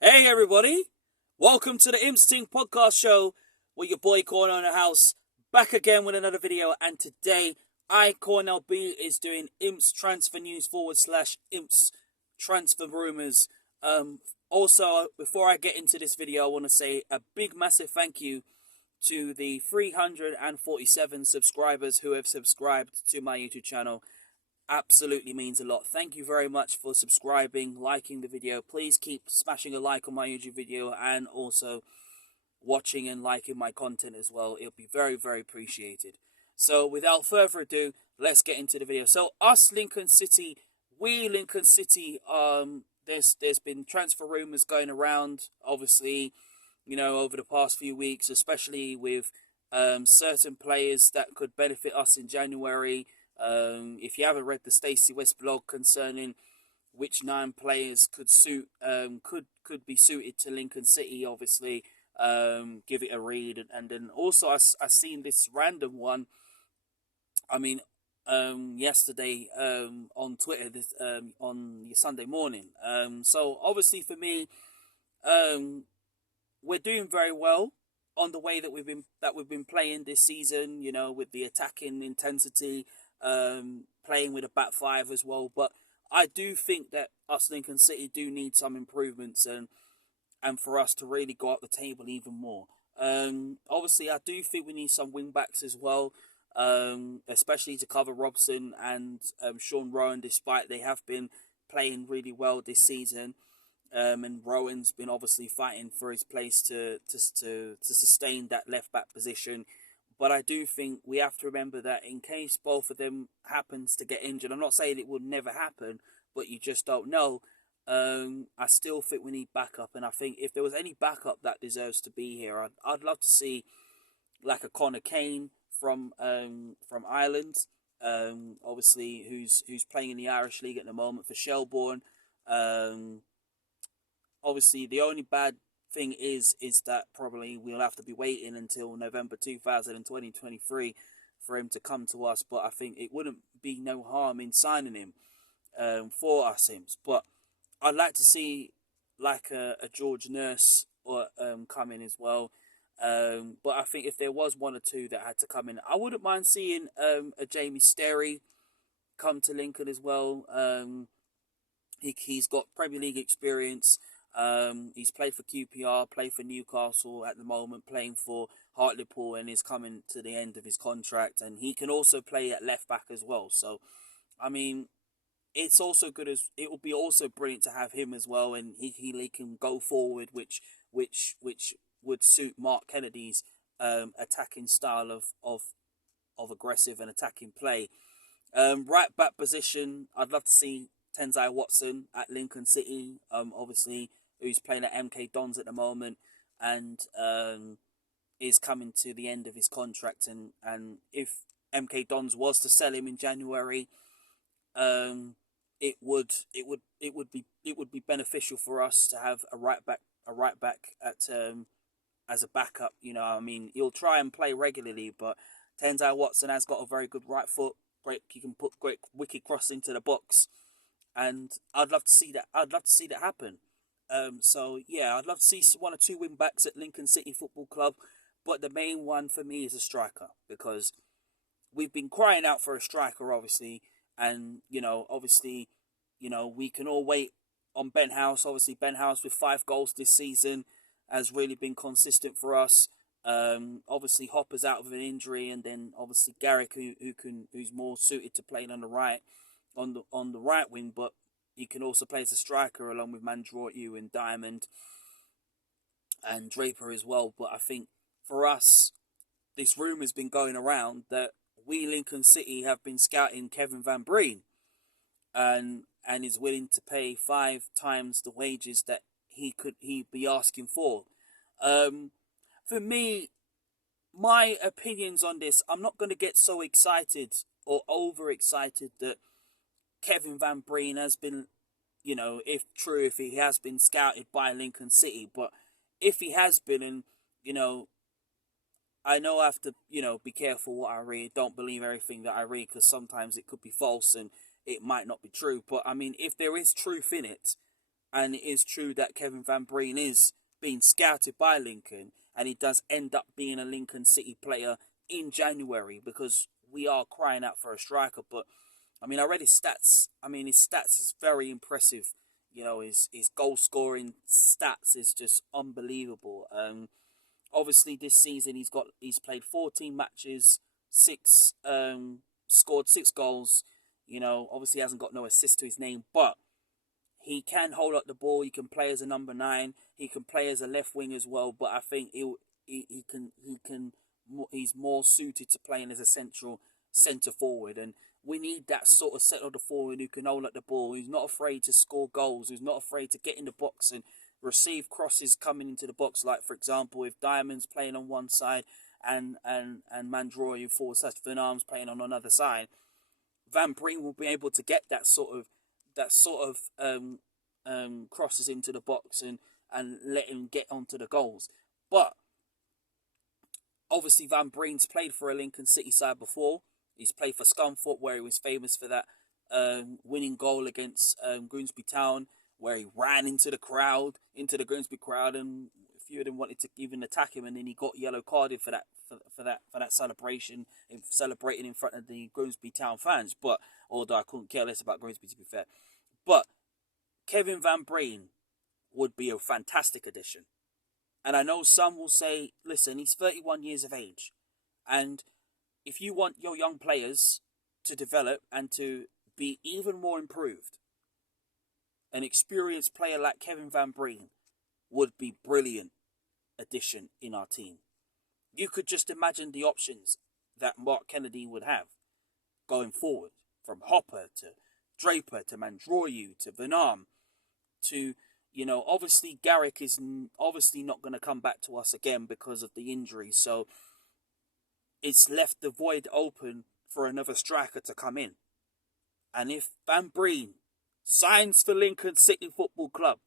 Hey everybody, welcome to the Imps podcast show with your boy Cornell House, back again with another video. And today Cornell B is doing Imps transfer news / Imps transfer rumors. Also, before I get into this video, I want to say a big massive thank you to the 347 subscribers who have subscribed to my YouTube channel. Absolutely means a lot. Thank you very much for subscribing, liking the video. Please keep smashing a like on my YouTube video and also watching and liking my content as well. It'll be very, very appreciated. So without further ado, let's get into the video. So us Lincoln City, there's been transfer rumors going around, obviously, over the past few weeks, especially with certain players that could benefit us in January. If you haven't read the Stacey West blog concerning which 9 players could be suited to Lincoln City, obviously, give it a read. And then also I seen this random one. I mean, yesterday on Twitter, on your Sunday morning. So obviously for me, we're doing very well on the way that we've been playing this season. With the attacking intensity. Playing with a back 5 as well, but I do think that us Lincoln City do need some improvements and for us to really go up the table even more. Obviously, I do think we need some wing backs as well, especially to cover Robson and Sean Rowan, despite they have been playing really well this season. And Rowan's been obviously fighting for his place to sustain that left back position. But I do think we have to remember that in case both of them happens to get injured, I'm not saying it will never happen, but you just don't know. I still think we need backup, and I think if there was any backup that deserves to be here, I'd love to see like a Connor Kane from Ireland, obviously who's playing in the Irish League at the moment for Shelbourne. Obviously, the only bad thing is that probably we'll have to be waiting until November 2023 for him to come to us. But I think it wouldn't be no harm in signing him for us, Imps. But I'd like to see like a George Nurse or come in as well. But I think if there was one or two that had to come in, I wouldn't mind seeing a Jamie Sterry come to Lincoln as well. He's got Premier League experience. He's played for QPR, played for Newcastle at the moment, playing for Hartlepool, and is coming to the end of his contract. And he can also play at left back as well. So, I mean, it's also good as it will be also brilliant to have him as well, and he can go forward, which would suit Mark Kennedy's attacking style of aggressive and attacking play. Right back position, I'd love to see Tenzai Watson at Lincoln City. Obviously, who's playing at MK Dons at the moment, and is coming to the end of his contract. And if MK Dons was to sell him in January, it would be beneficial for us to have a right back at as a backup. I mean, he'll try and play regularly, but Tenzai Watson has got a very good right foot. He can put great wicked cross into the box, and I'd love to see that. I'd love to see that happen. So yeah, I'd love to see one or two wing backs at Lincoln City Football Club, but the main one for me is a striker, because we've been crying out for a striker, obviously, and obviously, we can all wait on Ben House. Obviously, Ben House with 5 goals this season has really been consistent for us. Obviously, Hopper's out of an injury, and then obviously Garrick, who's more suited to playing on the right wing, but he can also play as a striker along with Mandroiu and Diamond and Draper as well. But I think for us, this rumour has been going around that we Lincoln City have been scouting Kevin Van Breen, and is willing to pay 5 times the wages that he'd be asking for. For me, my opinions on this, I'm not going to get so excited or overexcited that Kevin Van Breen has been, if he has been scouted by Lincoln City. But if he has been, and, I know I have to, be careful what I read. Don't believe everything that I read, because sometimes it could be false and it might not be true. But, I mean, if there is truth in it, and it is true that Kevin Van Breen is being scouted by Lincoln, and he does end up being a Lincoln City player in January, because we are crying out for a striker. But I mean, I read his stats. I mean, his stats is very impressive. You know, his goal scoring stats is just unbelievable. Obviously this season he's played 14 matches, scored 6 goals. You know, obviously he hasn't got no assist to his name, but he can hold up the ball. He can play as a number 9. He can play as a left wing as well. But I think he's more suited to playing as a centre forward. And we need that sort of centre forward who can hold up the ball, who's not afraid to score goals, who's not afraid to get in the box and receive crosses coming into the box. Like, for example, if Diamond's playing on one side and Mandroy / Veen playing on another side, Van Breen will be able to get that sort of crosses into the box and let him get onto the goals. But obviously Van Breen's played for a Lincoln City side before. He's played for Scunthorpe, where he was famous for that winning goal against Grimsby Town, where he ran into the Grimsby crowd, and a few of them wanted to even attack him, and then he got yellow carded for that celebration, celebrating in front of the Grimsby Town fans. But although I couldn't care less about Grimsby, to be fair, but Kevin Van Breen would be a fantastic addition. And I know some will say, listen, he's 31 years of age, and if you want your young players to develop and to be even more improved, an experienced player like Kevin Van Breen would be brilliant addition in our team. You could just imagine the options that Mark Kennedy would have going forward, from Hopper to Draper to Mandroyu to Veen to, you know, obviously Garrick is obviously not going to come back to us again because of the injury, so it's left the void open for another striker to come in. And if Van Breen signs for Lincoln City Football Club,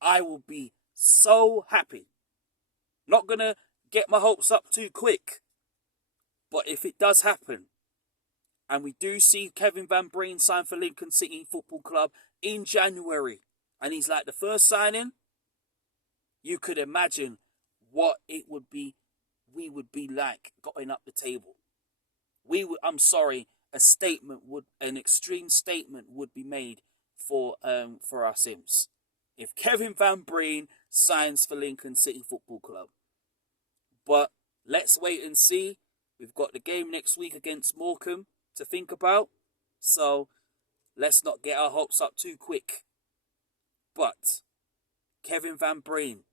I will be so happy. Not going to get my hopes up too quick, but if it does happen, and we do see Kevin Van Breen sign for Lincoln City Football Club in January, and he's like the first signing, you could imagine what it would be. We would be like going up the table. An extreme statement would be made for our Imps if Kevin Van Breen signs for Lincoln City Football Club. But let's wait and see. We've got the game next week against Morecambe to think about, so let's not get our hopes up too quick. But Kevin Van Breen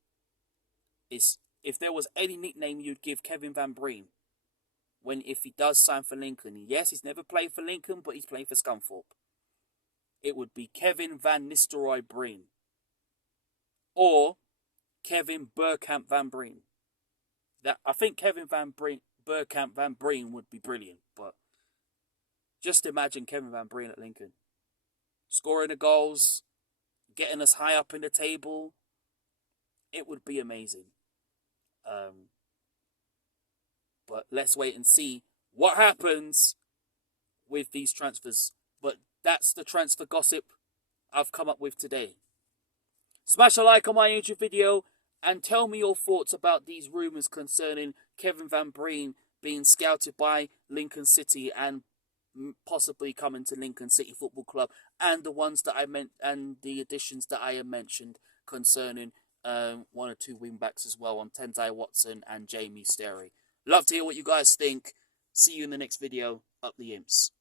is, if there was any nickname you'd give Kevin Van Breen if he does sign for Lincoln, yes, he's never played for Lincoln, but he's playing for Scunthorpe, it would be Kevin Van Nistelrooy Breen or Kevin Bergkamp Van Breen. I think Kevin Bergkamp Van Breen would be brilliant, but just imagine Kevin Van Breen at Lincoln, scoring the goals, getting us high up in the table. It would be amazing. But let's wait and see what happens with these transfers. But that's the transfer gossip I've come up with today. Smash a like on my YouTube video and tell me your thoughts about these rumours concerning Kevin Van Breen being scouted by Lincoln City and possibly coming to Lincoln City Football Club, and the ones that I meant, and the additions that I have mentioned concerning 1 or 2 wingbacks as well, on Tenzai Watson and Jamie Sterry. Love to hear what you guys think. See you in the next video. Up the Imps.